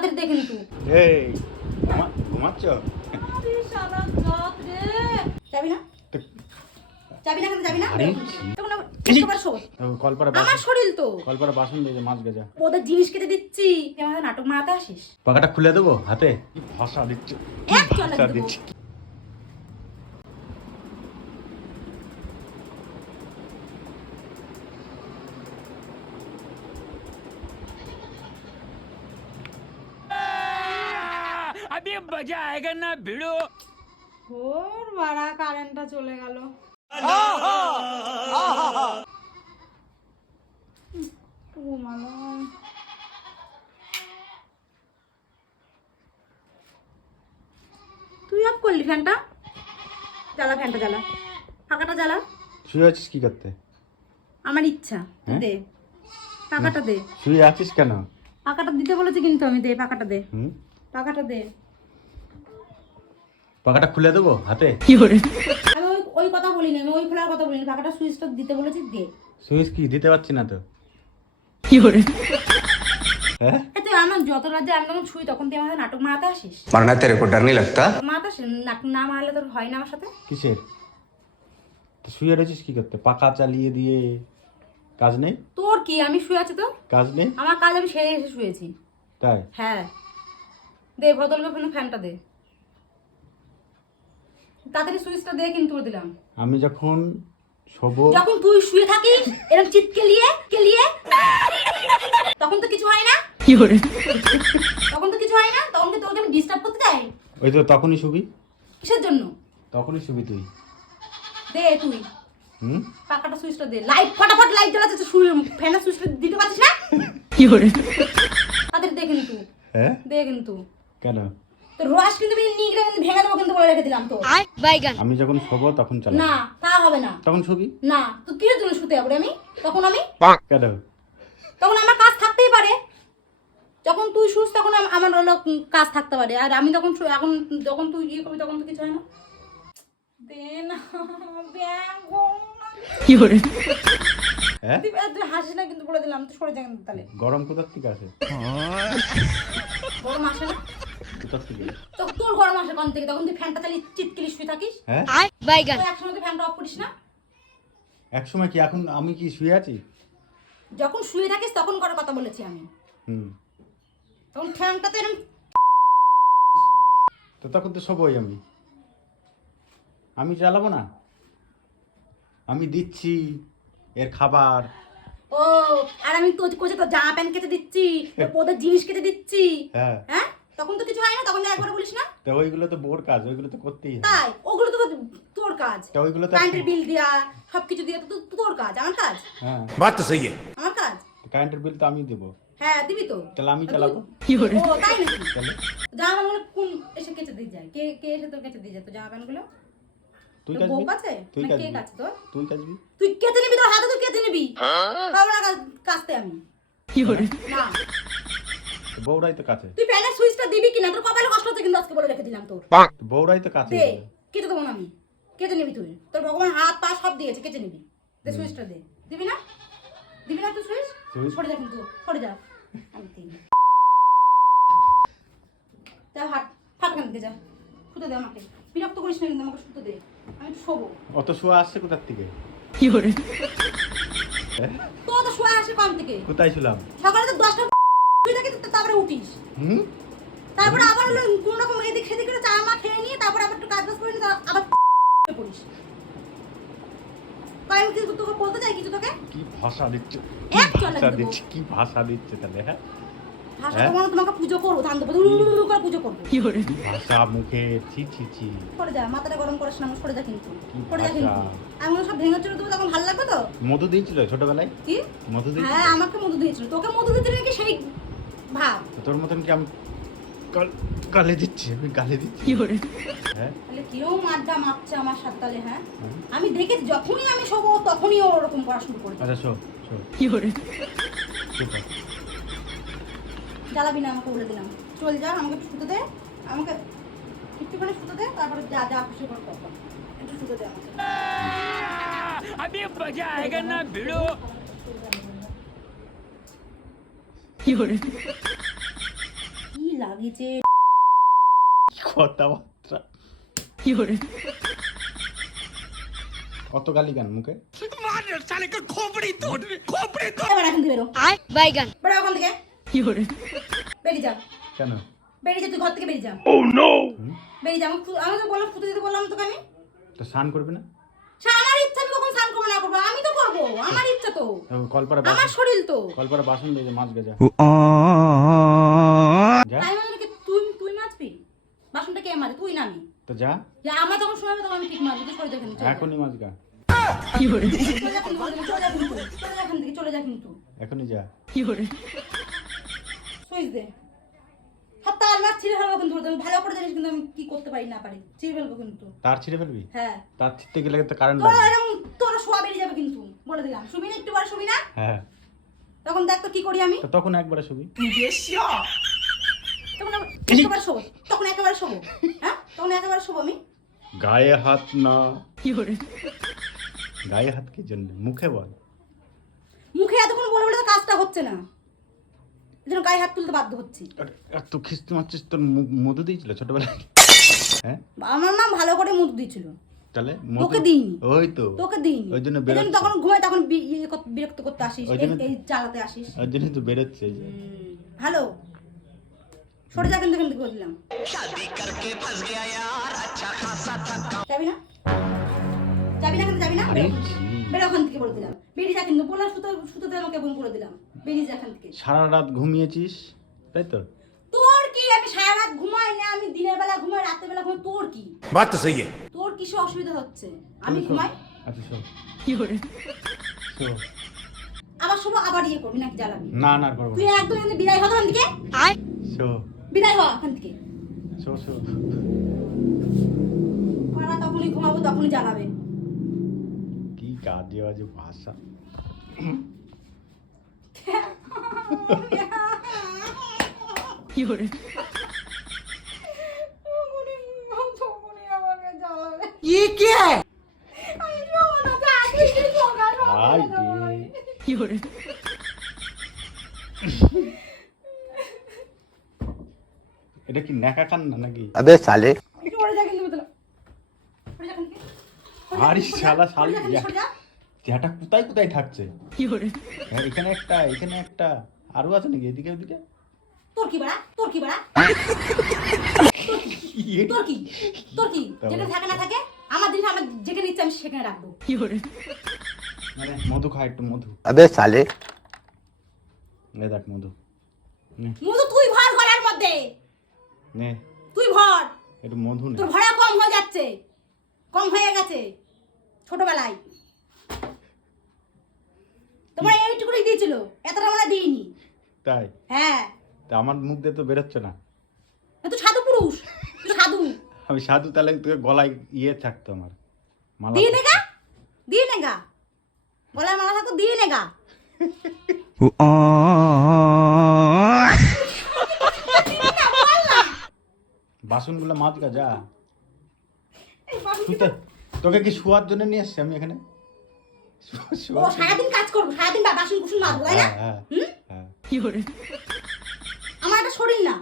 তাদের দে কিন্তু এই ঘুমাচ্ছ? আরে শালা রাত রে যাবি না যাবি না কেন যাবি না তখন একবার শোধ কলপারে আমার শরীর তো কলপারে বাসন দিয়ে মাছ গেজা ওদের জিনিস কেটে দিচ্ছি আমাদের নাটক মারাতে আসিস পাকাটা খুলে দেবো হাতে কি ভাষা দিচ্ছ এক চলে দেবো দিচ্ছি अभी मजा आएगा ना भिड़ो ওর বাড়া কারেন্টটা চলে গেল তুই অফ করলি ফ্যানটা জ্বালা ফ্যানটা জ্বালা পাখাটা জ্বালা শুয়ে আছিস কি করতে? আমার ইচ্ছা দে পাখাটা দে শুয়ে আছিস কেন? পাখাটা দিতে বলেছি কিন্তু আমি দে পাখাটা দে হুম পাখাটা দে পাকাটা খুলে দেবো হাতে আমি ওই কথা বলিনি আমি ওই খোলার কথা বলিনি পাখাটা সুইচটা দিতে বলেছি দে সুইচ কি দিতে পারছি না তো হ্যাঁ এত আমার যত রাজ্যে আমি যখন শুই তখন তুই আমার সাথে নাটক মারাতে আসিস मरना तेरे को डर नहीं लगता? মারাতে আসিস নাটক না মারলে তোর হয় না আমার সাথে কিসের তো শুয়ে রয়েছিস কি করতে? পাখা চালিয়ে দিয়ে কাজ নেই? তোর কি আমি শুয়ে আছি তো কাজ নেই আমার কাজ আমি সেরে এসে শুয়েছি তাই হ্যাঁ দে বদলবে ফ্যানটা দে তাড়াতাড়ি সুইচটা দে কিন্তু করে দিলাম আমি যখন শোবো যখন তুই শুয়ে থাকিস এরকম চিৎকেলিয়ে তখন তো কিছু হয় না তখন তো কিছু হয় না তখন কি তোকে আমি ডিস্টার্ব করতে চাই ওই তো তখনই শুবি কিসের জন্য তখনই শুবি তুই দে তুই হুম পাখাটা সুইচটা দে লাইট ফটাফট লাইট জ্বালাচ্ছে ফ্যানের সুইচটা দিতে পারছিস না তাদের দে কিন্তু হ্যাঁ দে কিন্তু কেন? তো রস কিন্তু নিগড়ে কিন্তু ভেঙে দেবো কিন্তু বলে রেখে দিলাম তো আমি যখন শোবো তখন চালা না তা হবে না তখন শুবি না তো কিরে জন্য শুতে যাবো রে আমি কেন? তখন আমার কাজ থাকতেই পারে যখন তুই শুস তখন আমার হলো কাজ থাকতে পারে আর আমি তখন এখন যখন তুই ইয়ে করবি তখন তো কিছু হয় না দে না হ্যাঁ তুই হাসিস না কিন্তু বলে দিলাম তুই সরে যা কিন্তু তাহলে গরম কোথার থেকে আসে? গরম আসে না কোথার থেকে? তো তোর গরম আসে কোন থেকে তখন তুই ফ্যানটা চালিয়ে চিৎকেলি শুয়ে থাকিস হ্যাঁ তুই একসময় তুই ফ্যানটা অফ করিস না এক সময় কি এখন আমি কি শুয়ে আছি? যখন শুয়ে থাকিস তখন করার কথা বলেছি আমি হুম তখন ফ্যানটা তো এরকম তো তখন তো শোবই আমি চালাবো না আমি দিচ্ছি এর খাবার ও আর আমি তো কোচে তো জামা প্যান্ট কেটে দিচ্ছি ওদের জিনিস কেটে দিচ্ছি হ্যাঁ হ্যাঁ তখন তো কিছু হয় না তখন একবার বলিস না তো ওইগুলো তো বোর কাজ ওইগুলো তো করতেই হবে তাই ওগুলো তো তোর কাজ তা ওইগুলো তো কারেন্টের বিল দেয়া সবকিছু দেয়া তো তোর কাজ আমার কাজ হ্যাঁ बात तो सही है। আমার কাজ কারেন্টের বিল তো আমি দেবো হ্যাঁ দিবি তো তাহলে আমি চালাবো ও তাই নাকি তাহলে জামা প্যান্টগুলো কোন এসে কেচে দিয়ে যায় কে এসে তোর কেচে দিয়ে যায় তো জামা প্যান্টগুলো তুই তোর বউ কাচবি কাছে তুই না কে কাচবি কাছে তোর তুই কাচবি তুই কেচে নিবি তোর হাতে তুই কেচে নিবি পাবো না কাচতে আমি না বউরাই তো কাছে তুই প্যানের সুইচটা দিবি কিনা তোর কপালে কষ্ট হচ্ছে কিন্তু আজকে বলে রেখে দিলাম তোর বউরাই তো কাছে দে কেটে দেবো না আমি কেটে নিবি তুই তোর ভগবান হাত পা সব দিয়েছে কেটে নিবি দে সুইচটা দে দিবি না তুই সুইচ সুইচ? সরে যা কিন্তু সরে যা আমি দিই যা হাত কেন দিকে যা শুতে দে আমাকে বিরক্ত করিস না কিন্তু আমাকে শুতে দে আমি একটু শোবো অত শোয়া আসছে কোথার থেকে? হ্যাঁ? তো তো শোয়া আসে কম থেকে কোথায় ছিলাম? সকালে তো 10টা তুই থাকি তারপরে উঠিস হুম তারপরে আবার হলো কোন রকম এদিক সেদিক করে চা মা খেয়ে নিয়ে তারপরে আবার একটু কাজ বাজ করে নিয়ে আবার পড়িস তাই আমি তোকে বলতে চাই কিছু তোকে কি ভাষা দিচ্ছে এক চলে দেবো। কি ভাষা দিচ্ছে তাহলে হ্যাঁ ভাষা হ্যাঁ? তোমাকে পুজো করবো ধান দেবো করে পুজো করবো ভাষা মুখে ছি ছি ছি সরে যা মাথাটা গরম করিস না সরে যা কিন্তু কি সরে যা কিন্তু ভাষা। আমি সব ভেঙে চলে দেবো তখন ভালো লাগবে তো মধু দিয়েছিল ছোটবেলায় কি মধু দিয়েছিল হ্যাঁ আমাকে মধু দিয়েছিল তোকে মধু দিতে নাকি সেই ভাব তো তোর মতন কি আমি গালে দিচ্ছি আমি গালে দিচ্ছি হ্যাঁ তাহলে কেউ মাড্ডা মাপছে আমার সাথে তাহলে হ্যাঁ হুম। আমি দেখে যখনই আমি শোবো তখনই ও ওরকম করা শুরু করে আচ্ছা শো শো চুপ কর। জ্বালাবি না আমাকে বলে দিলাম চল যা আমাকে একটু শুতে দে আমাকে একটুখানি শুতে দে তারপরে যা যা খুশি করে কর একটু শুতে দে আমাকে अभी मजा आएगा ना भिड़ो কি লাগিয়েছে। কথাবার্তা অত গালি গান মুখে। এবার এখান থেকে বেরো। বাইগান বেরো ওখান থেকে। বেরিয়ে যা। কেন? বেরিয়ে যা, তুই ঘর থেকে বেরিয়ে যা। বেরিয়ে যা। আমি তো বললাম ফুটে দিতে বললাম তোকে আমি। তো স্নান করবি না? আমার ইচ্ছা, আমি কখন স্নান করবো না করবো, আমি তো করবো, আমার ইচ্ছা তো, কলপারে আমার শরীর তো। কলপারে বাসন দিয়ে মাছ গেজা। যা তাই মানে কি তুই তুই মাছবি? বাসনটা কে মারে? তুই না আমি। তো যা, যে আমার যখন শোনাবে তখন আমি ঠিক মারবো, তুই সরে যা এখান থেকে। এখনই মাছ গা, চলে যা কিন্তু, চলে যা কিন্তু, চলে যা এখান থেকে, চলে যা কিন্তু। এখনই যা। সুইচ দে। তার মাছ ছিঁড়ে ফেলবো কিন্তু, তুমি ভালো করে জানিস কিন্তু আমি কি করতে পারি না পারি, ছিঁড়ে ফেলবো কিন্তু। তার ছিঁড়ে ফেলবি? হ্যাঁ। তার ছিঁড়তে গেলে তো কারেন্ট তোরা লাগবে। এরকম তোরা শোয়া বেরিয়ে যাবে কিন্তু, বলে দিলাম। শুবি না একটু, বার শুবি না, হ্যাঁ, তখন দেখ তো কি করি আমি। তো তখন একবারে শুবি। তখন একেবারে শোবো, তখন একেবারে শোবো। হ্যাঁ, তখন একেবারে শোবো আমি। গায়ে হাত না। গায়ে হাত কি জন্য? মুখে বল। মুখে এতক্ষণ বলে বলে তো কাজটা হচ্ছে না, এই জন্য গায়ে হাত তুলতে বাধ্য হচ্ছি। এত খিস্তি মারছিস, তোর মধু দিয়েছিল ছোটবেলায়? হ্যাঁ, আমার মা ভালো করে মুখ দিয়েছিল, তাহলে তোকে দিইনি। ওই তো তোকে দিইনি, ওই জন্য এই জন্য বেরোচ্ছে। তখন ঘুমাই, তখন বিরক্ত করতে আসিস, ওই জন্য- এই জ্বালাতে আসিস। ওই জন্য তো বেরোচ্ছে এই যে। হ্যালো, সরে যা কিন্তু, এখান থেকে বললাম। যাবি না? যাবি না কিন্তু, যাবি না? আরে ছি। বেরো ওখান থেকে বলে দিলাম, বেরিয়ে যা কিন্তু। বললাম সুতোতে আমাকে বোন করে দিলাম, বেরিয়ে যা এখান থেকে। সারা রাত ঘুমিয়েছিস তাই তো? তোর কি? আমি সারা রাত ঘুমাই না, আমি দিনের বেলা ঘুমাই, রাতের বেলা ঘুমাই, তোর কি? बात तो सही है। তোর কিসে অসুবিধা হচ্ছে? আমি ঘুমাই, আচ্ছা শোন, আবার শোবো, আবার ইয়ে করবি নাকি জ্বালাবি? না না করবো তুই না। একদম এখান থেকে বিদায় হ ওখান থেকে, শো বিদায় হ ওখান থেকে। Show show. ওরা তখনই ঘুমাবো, তখনই জ্বালাবে। কি কাজে বাজে ভাষা। ये क्या है? আমি শোবো না, যা, তুই সকাল আই সকাল রে। এটা কি নেকা কান্না নাকি? अबे साले একটু পরে যা কিন্তু বললাম। পরে যা কিন্তু। আরে শালা শালি সরে যা। যেটা কোথায় কোথায় থাকছে? হ্যাঁ, এখানে একটা, এখানে একটা, আরো আছে নাকি এদিকে ওদিকে? তোর কি বাড়া? তোর কি বাড়া? তোর কি? তোর কি? যেখানে থাকে না থাকে, আমার জিনিস আমার যেখানে ইচ্ছে আমি সেখানে রাখবো। মানে মধু খা, একটু মধু। अबे साले নে দেখ মধু, নে মধু তুই ভর গলার মধ্যে, নে তুই ভর। একটু মধু নে। তোর ভরা কম হয়ে যাচ্ছে, কম হয়ে গেছে ছোটবেলায়। তোমার এইটুকুই দিয়েছিল, এতটা আমরা দিইনি। তাই? হ্যাঁ, তা আমার মুখ দিয়ে তো বেরোচ্ছে না। তুই সাধু পুরুষ, তুই সাধু। আমি সাধু, তাহলে তোকে গলায় ইয়ে থাকতো আমার মালা। দিয়ে নেগা, দিয়ে নেগা, গলায় মালা থাকো, দিয়ে নেগা। বাসনগুলো মাছ গা, যা এই বাবু, শুতে। তোকে কি শোয়ার জন্য নিয়ে এসছি আমি এখানে? ও সারাদিন কাজ করবো, সারাদিন বাসন কুসুন মারবো, তাই না? হ্যাঁ হুম? হ্যাঁ। আমার একটা শরীর না।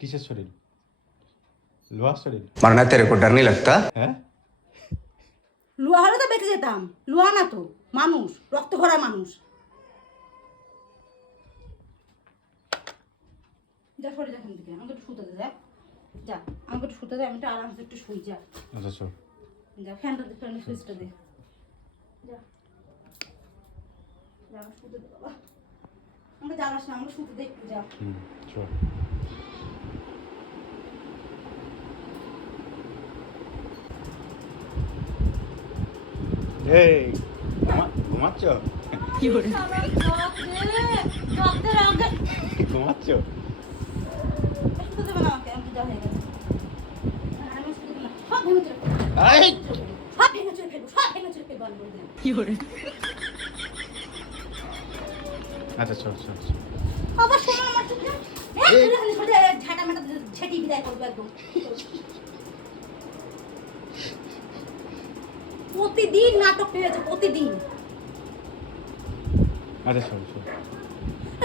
কিসের শরীর? লোহার শরীর? मरना तेरे को डर नहीं लगता? হ্যাঁ, লুয়া হলে তো বেঁচে যেতাম, লুয়া না তো, মানুষ, রক্ত ভরা মানুষ। যা সরে যা এখান থেকে, আমাকে একটু শুতে দে, যা যা, আমাকে একটু শুতে দে, আমি একটু আরামসে একটু শুই, যা আচ্ছা শোন। যা, ফ্যানটা দে, ফ্যানের সুইচটা দে, যা যা, আমাকে শুতে দে বাবা, আমাকে জ্বালাস না, আমাকে শুতে দে একটু, যা। শোন। এই ঘুমাচ্ছ? আমার জগ দে, জগ দে, রগ দে। ঘুমাচ্ছ? শুতে দেবে না আমাকে, আমি যা হয়ে গেছে। আমি শুতে দেবে না, সব ভেঙে চলে ফেলবো। এই সব ভেঙে চলে ফেলবো, সব ভেঙে চলে ফেলবো, আমি বলে দিলাম। আচ্ছা শোন শোন শোন। আবার শোনো আমার চোখে, এখানে সোজা ঝাঁটা মেটা ছেটি বিদায় করবো একদম। প্রতিদিন নাটক হয়েছে, প্রতিদিন। আচ্ছা শোন শোন।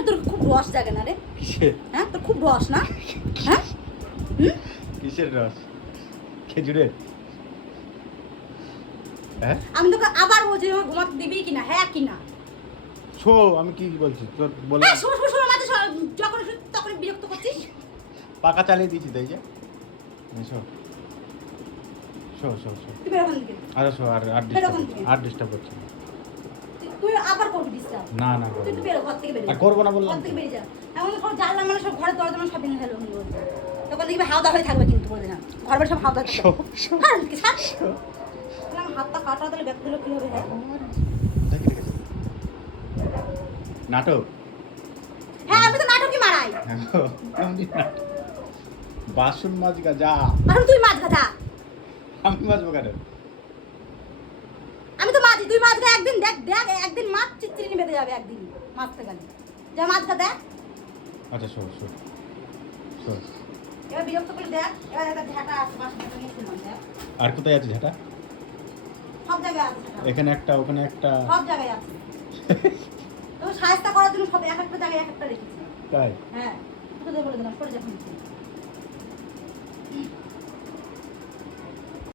তোর খুব রস জাগে না রে? কিসে? হ্যাঁ, তোর খুব রস না? হ্যাঁ, কিসের রস? খেজুরের? হ্যাঁ আমি তোকে আবার বলছি আমাকে ঘুমাতে দিবি কিনা, হ্যাঁ কিনা? শো, আমি কি বলছি তোর বলে হ্যাঁ শোনো শোনো শোনো, মাঝে যখন তখন বিরক্ত করছিস। পাকা চালিয়ে দিয়েছি তাই যে শো শো শো শো তুই বের ওখান থেকে। আরে শো, আর বেরোখান থেকে। ডিস্টার্ব করছি না। তুই আবার করবি ডিস্টার্ব। না না তুই তো বেরো, ঘর থেকে বেরো। আর করবো না বললাম ঘর তো। থেকে বেরিয়ে যা। এমন সব জানলা মানে সব ঘরের দরজা মানে সব ভেঙে ফেলবো কিন্তু বলতে। তখন দেখবি হাওদা হয়ে থাকবে কিন্তু বলে না। ঘর বাড়ি সব হাওদা থাকবে। শো শো হ্যাঁ কি স্যার? আমার হাতটা কাটা দিলে ব্যাগ দিলে কি হবে হ্যাঁ? দেখি দেখি নাটক হ্যাঁ আমি তো নাটকই মারাই। বাসন মাজগা যা, এখন তুই মাছ ভাজা। আমি মাজবো কেন? আমি তো মাছি, তুই মাছ খা একদিন, দেখ দেখ একদিন মাছ চিত্রিনি বেঁধে যাবে একদিন মাছতে গেলে। যা মাছ খা দেখ। আচ্ছা শো শো শো। এবার বিরক্ত করে দেখ, এবার একটা ঝাঁটা আছে বাসন নিয়ে শুনলাম দেখ। আর কোথায় আছে ঝাঁটা? সব জায়গায় আছে ঝাঁটা। এখানে একটা, ওখানে একটা। সব জায়গায় আছে। তো সাহায্য করার জন্য সব এক একটা জায়গায় এক একটা রেখেছি। তাই হ্যাঁ তোদের বলে দিলাম, সরে যখন